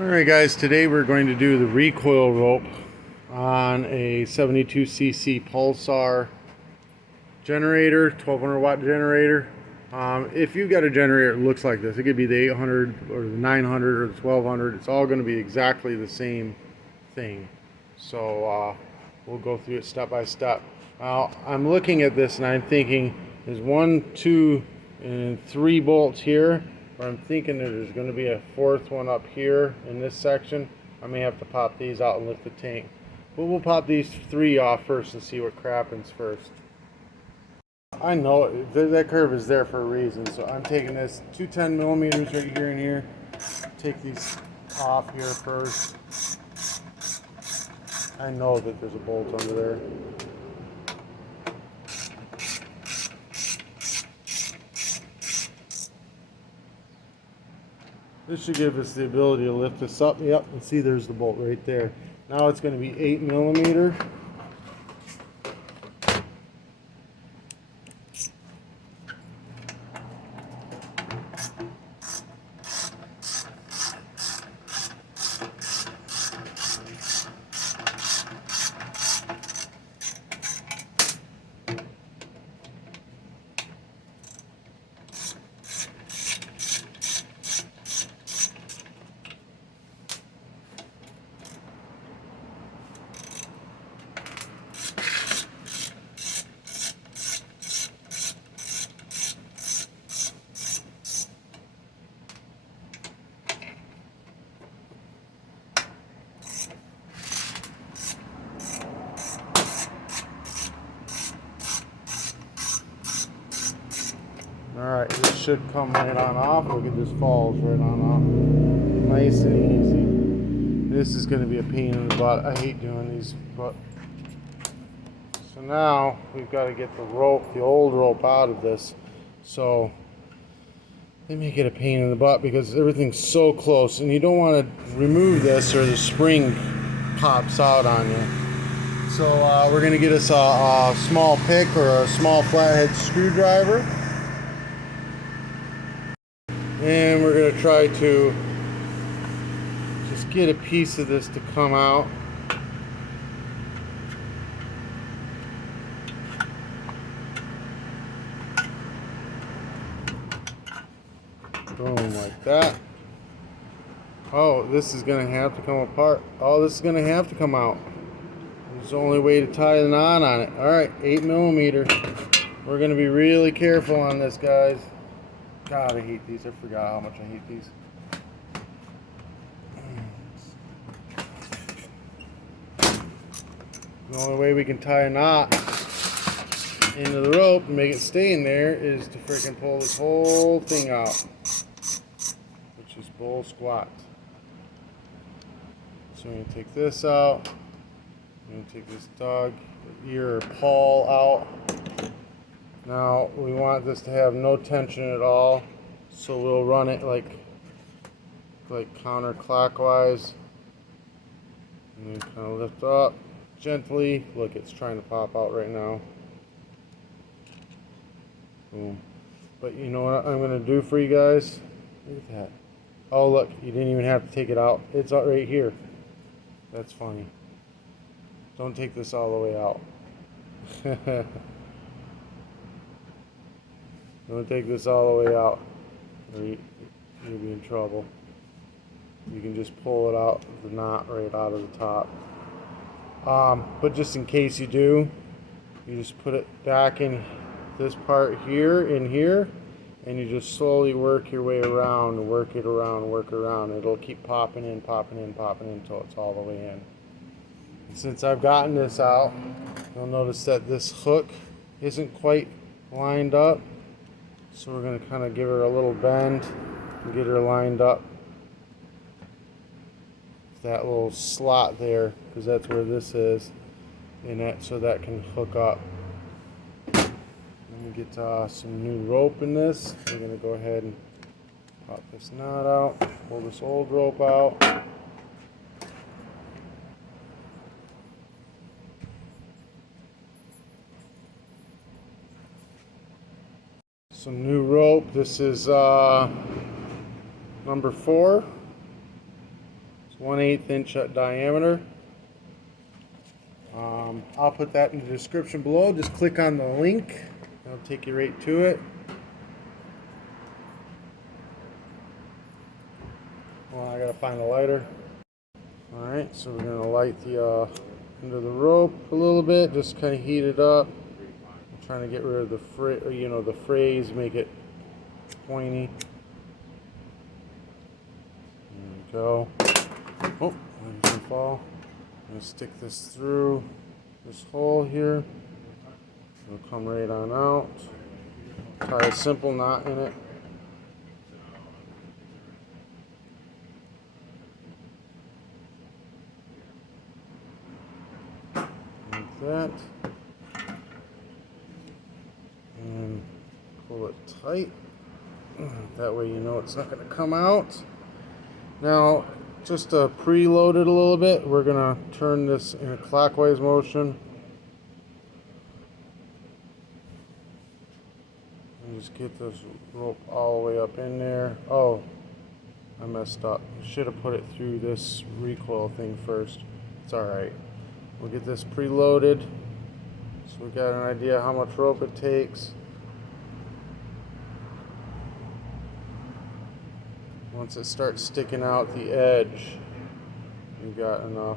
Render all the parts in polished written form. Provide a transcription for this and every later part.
Alright guys, today we're going to do the recoil rope on a 72cc pulsar generator, 1200 watt generator. If you've got a generator that looks like this, it could be the 800 or the 900 or the 1200. It's all going to be exactly the same thing. So we'll go through it step by step. Now I'm looking at this and I'm thinking there's 1, 2, and 3 bolts here. But I'm thinking that there's going to be a fourth one up here in this section. I may have to pop these out and lift the tank. But we'll pop these 3 off first and see what crappens first. I know that curve is there for a reason, so I'm taking this 210 millimeters right here and here. Take these off here first. I know that there's a bolt under there. This should give us the ability to lift this up. Yep, and see there's the bolt right there. Now it's going to be 8 millimeter. Alright, this should come right on off. Look at this, falls right on off. Nice and easy. This is going to be a pain in the butt. I hate doing these, but so now we've got to get the rope, the old rope, out of this. So they make it a pain in the butt because everything's so close, and you don't want to remove this or the spring pops out on you. So we're going to get us a small pick or a small flathead screwdriver. And we're going to try to just get a piece of this to come out. Boom, like that. Oh, this is going to have to come apart. Oh, this is going to have to come out. There's the only way to tie the knot on it. Alright, 8 millimeter. We're going to be really careful on this, guys. God, I hate these. I forgot how much I hate these. The only way we can tie a knot into the rope and make it stay in there is to freaking pull this whole thing out, which is bull squat. So we're going to take this out. We're going to take this dog ear or pawl out. Now we want this to have no tension at all, so we'll run it like counterclockwise, and then kind of lift up gently. Look, it's trying to pop out right now. Boom. But you know what I'm going to do for you guys? Look at that. Oh look, you didn't even have to take it out. It's right here. That's funny. Don't take this all the way out. Don't take this all the way out, or you'll be in trouble. You can just pull it out, the knot right out of the top. But just in case you do, you just put it back in this part here, in here, and you just slowly work your way around, work it around, work around. It'll keep popping in, popping in, popping in until it's all the way in. And since I've gotten this out, you'll notice that this hook isn't quite lined up. So we're going to kind of give her a little bend and get her lined up. That little slot there, because that's where this is, and that so that can hook up. Let me get some new rope in this. We're going to go ahead and pop this knot out, pull this old rope out. Some new rope. This is number 4. It's 1/8 inch diameter. I'll put that in the description below. Just click on the link. It'll take you right to it. Well, I gotta find a lighter. Alright, so we're gonna light the end of the rope a little bit, just kind of heat it up. I'm trying to get rid of the the frays, make it pointy. There we go. Oh, I'm gonna fall. I'm gonna stick this through this hole here. It'll come right on out. Tie a simple knot in it. Like that. And pull it tight. That way you know it's not going to come out. Now, just to preload it a little bit, we're going to turn this in a clockwise motion. And just get this rope all the way up in there. Oh, I messed up. Should have put it through this recoil thing first. It's alright. We'll get this preloaded. So we got an idea how much rope it takes. Once it starts sticking out the edge, you got enough.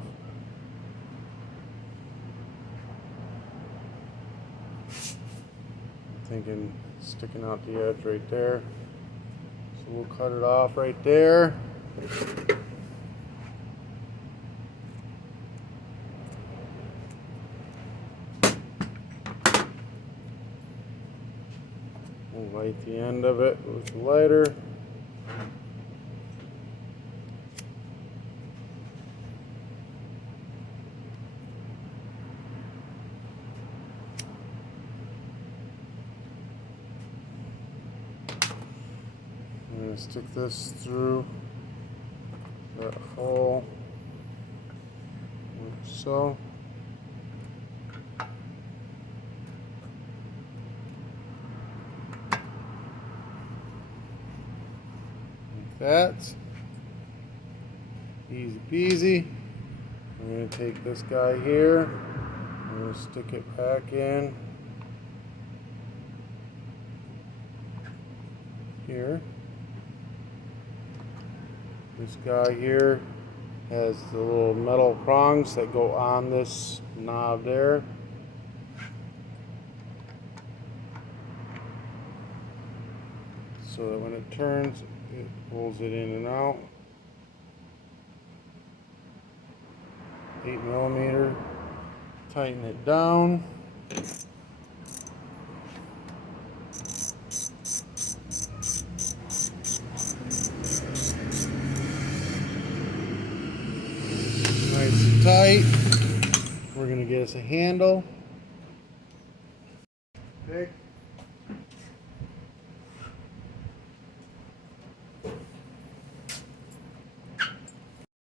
I'm thinking sticking out the edge right there. So we'll cut it off right there. We'll light the end of it with the lighter. I'm going to stick this through that hole, like so. Like that. Easy peasy. I'm going to take this guy here. I'm going to stick it back in here. This guy here has the little metal prongs that go on this knob there. So that when it turns, it pulls it in and out. 8mm. Tighten it down. Nice and tight. We're going to get us a handle. Okay.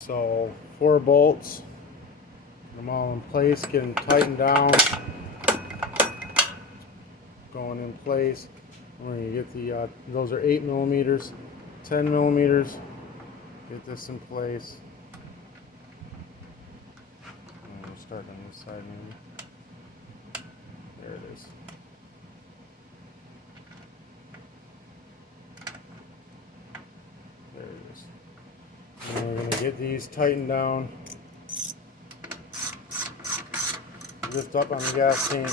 So 4 bolts. Get them all in place. Get them tightened down. Going in place. We're going to get the those are 8mm, 10mm. Get this in place. Start on this side maybe. There it is. There it is. And we're going to get these tightened down. Lift up on the gas tank.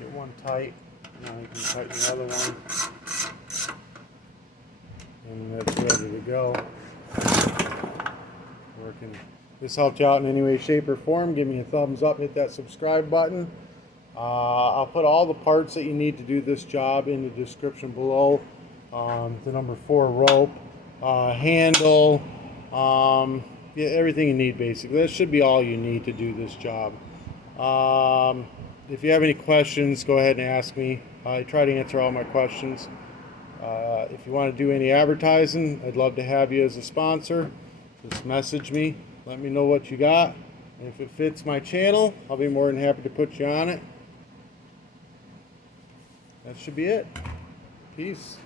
Get one tight. Now you can tighten the other one. And that's ready to go. Working. This helped you out in any way, shape, or form, give me a thumbs up, hit that subscribe button. I'll put all the parts that you need to do this job in the description below. The number 4 rope, handle, yeah, everything you need basically. That should be all you need to do this job. If you have any questions, go ahead and ask me. I try to answer all my questions. If you want to do any advertising, I'd love to have you as a sponsor. Just message me. Let me know what you got. And if it fits my channel, I'll be more than happy to put you on it. That should be it. Peace.